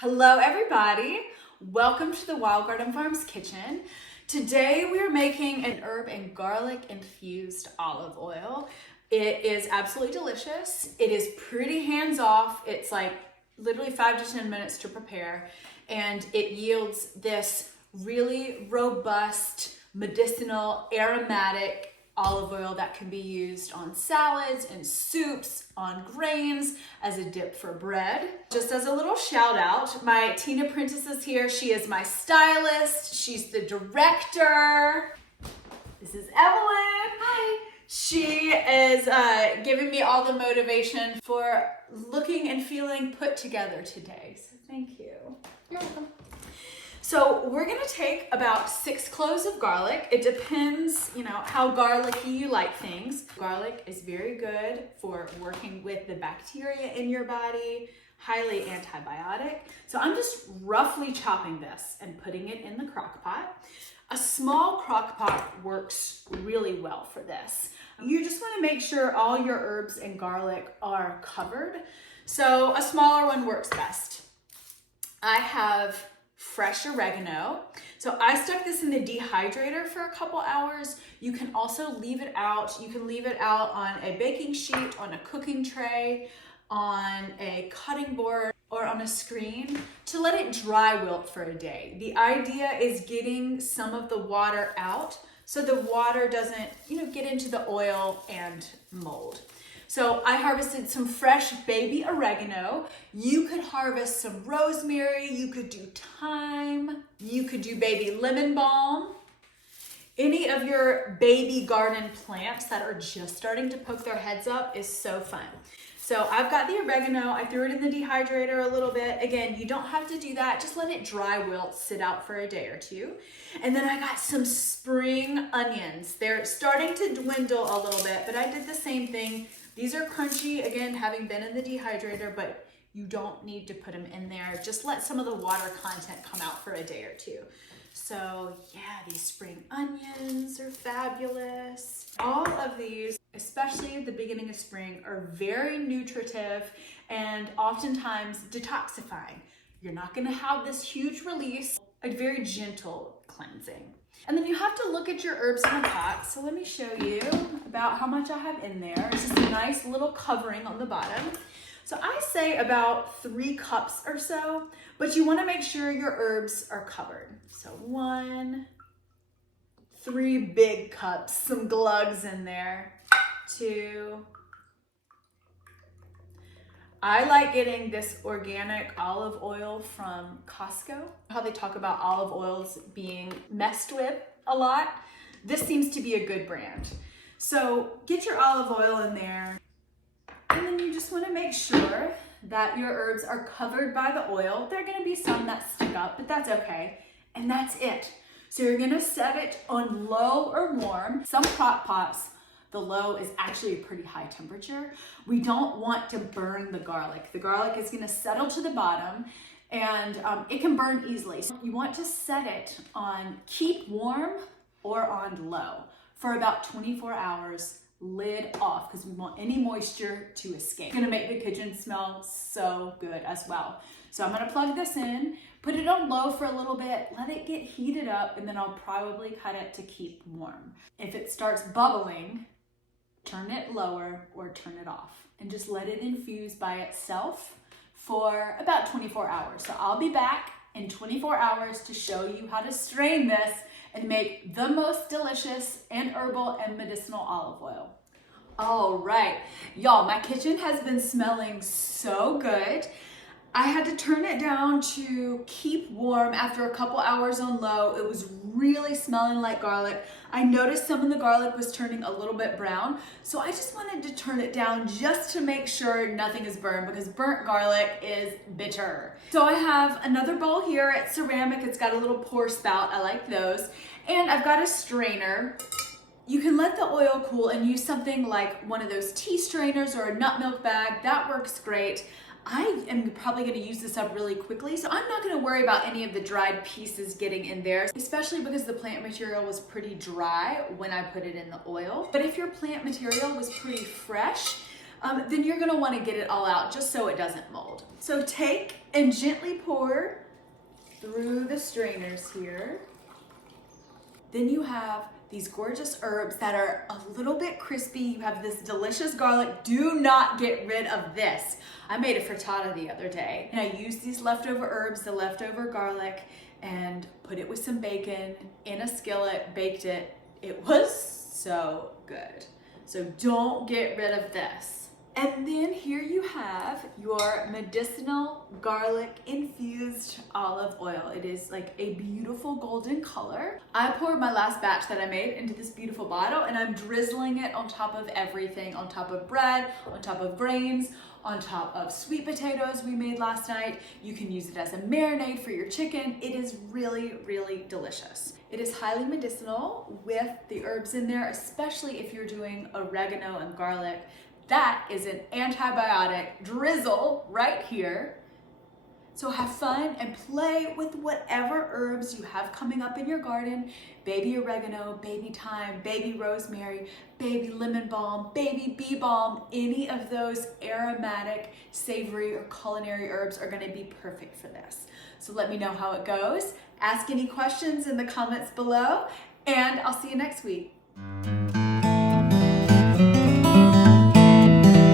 Hello everybody, welcome to the Wild Garden Farms kitchen. Today we are making an herb and garlic infused olive oil. It is absolutely delicious. It is pretty hands-off. It's like literally 5 to 10 minutes to prepare, and it yields this really robust, medicinal, aromatic olive oil that can be used on salads and soups, on grains, as a dip for bread. Just as a little shout out, my Tina Prentice is here. She is my stylist. She's the director. This is Evelyn. Hi. She is giving me all the motivation for looking and feeling put together today. So thank you. You're welcome. So we're gonna take about 6 cloves of garlic. It depends, how garlicky you like things. Garlic is very good for working with the bacteria in your body, highly antibiotic. So I'm just roughly chopping this and putting it in the crock pot. A small crock pot works really well for this. You just wanna make sure all your herbs and garlic are covered. So a smaller one works best. I have fresh oregano. So I stuck this in the dehydrator for a couple hours. You can also leave it out. You can leave it out on a baking sheet, on a cooking tray, on a cutting board, or on a screen to let it dry wilt for a day. The idea is getting some of the water out so the water doesn't, get into the oil and mold. So I harvested some fresh baby oregano. You could harvest some rosemary, you could do thyme, you could do baby lemon balm. Any of your baby garden plants that are just starting to poke their heads up is so fun. So I've got the oregano, I threw it in the dehydrator a little bit. Again, you don't have to do that, just let it dry wilt, sit out for a day or two. And then I got some spring onions. They're starting to dwindle a little bit, but I did the same thing. These are crunchy, again, having been in the dehydrator, but you don't need to put them in there. Just let some of the water content come out for a day or two. So yeah, these spring onions are fabulous. All of these, especially at the beginning of spring, are very nutritive and oftentimes detoxifying. You're not gonna have this huge release, a very gentle cleansing. And then you have to look at your herbs in the pot. So let me show you about how much I have in there. It's just a nice little covering on the bottom. So I say about 3 cups or so, but you wanna make sure your herbs are covered. So 1, 3 big cups, some glugs in there. 2. I like getting this organic olive oil from Costco. How they talk about olive oils being messed with a lot. This seems to be a good brand. So get your olive oil in there. And then you just want to make sure that your herbs are covered by the oil. There are going to be some that stick up, but that's okay. And that's it. So you're going to set it on low or warm. Some crock pots, the low is actually a pretty high temperature. We don't want to burn the garlic. The garlic is going to settle to the bottom and it can burn easily. So you want to set it on keep warm or on low for about 24 hours, lid off, because we want any moisture to escape. It's going to make the kitchen smell so good as well. So I'm going to plug this in, put it on low for a little bit, let it get heated up, and then I'll probably cut it to keep warm. If it starts bubbling, turn it lower or turn it off and just let it infuse by itself for about 24 hours. So I'll be back in 24 hours to show you how to strain this and make the most delicious and herbal and medicinal olive oil. All right, y'all, my kitchen has been smelling so good. I had to turn it down to keep warm after a couple hours on low. It was really smelling like garlic. I noticed some of the garlic was turning a little bit brown, so I just wanted to turn it down just to make sure nothing is burned, because burnt garlic is bitter. So I have another bowl here. It's ceramic. It's got a little pour spout. I like those. And I've got a strainer. You can let the oil cool and use something like one of those tea strainers or a nut milk bag. That works great. I am probably going to use this up really quickly, so I'm not going to worry about any of the dried pieces getting in there, especially because the plant material was pretty dry when I put it in the oil. But if your plant material was pretty fresh, then you're gonna wanna get it all out just so it doesn't mold. So take and gently pour through the strainers here. Then you have these gorgeous herbs that are a little bit crispy. You have this delicious garlic. Do not get rid of this. I made a frittata the other day and I used these leftover herbs, the leftover garlic, and put it with some bacon in a skillet, baked it. It was so good. So don't get rid of this. And then here you have your medicinal garlic infused olive oil. It is like a beautiful golden color. I poured my last batch that I made into this beautiful bottle and I'm drizzling it on top of everything, on top of bread, on top of grains, on top of sweet potatoes we made last night. You can use it as a marinade for your chicken. It is really, really delicious. It is highly medicinal with the herbs in there, especially if you're doing oregano and garlic. That is an antibiotic drizzle right here. So have fun and play with whatever herbs you have coming up in your garden. Baby oregano, baby thyme, baby rosemary, baby lemon balm, baby bee balm. Any of those aromatic, savory, or culinary herbs are gonna be perfect for this. So let me know how it goes. Ask any questions in the comments below, and I'll see you next week.